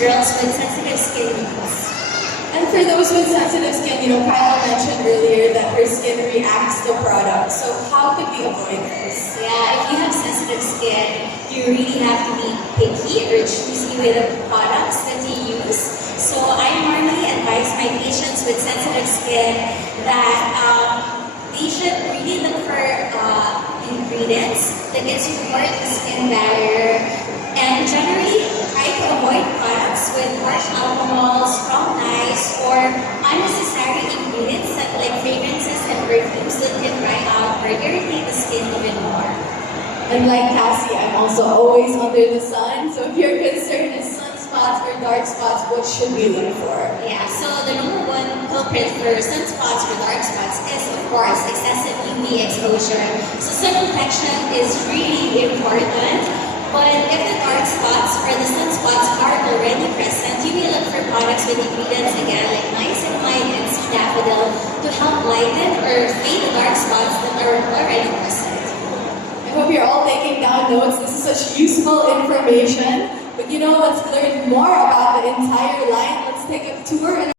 girls with sensitive skin use. And for those with sensitive skin, Kyle mentioned earlier that her skin reacts to products. So how could we avoid this? Yeah, if you have sensitive skin, you really have to be picky or choosy with the products that you use. So I normally advise my patients with sensitive skin that they should really look for ingredients that can support the skin barrier, and generally try to avoid products with harsh alcohol, strong dyes, or unnecessary ingredients like fragrances and perfumes that can dry out or irritate the skin even more. And like Cassie, I'm also always under the sun. So if your concern is sunspots or dark spots, what should we look for? Yeah, so the number one culprit for sunspots or dark spots is, of course, excessive UV exposure. So sun protection is really important. But if the dark spots or the sunspots are already present, you may look for products with ingredients again like niacinamide and sea daffodil to help lighten or fade the dark spots that are already present. I hope you're all taking down notes. This is such useful information. But let's learn more about the entire line. Let's take a tour.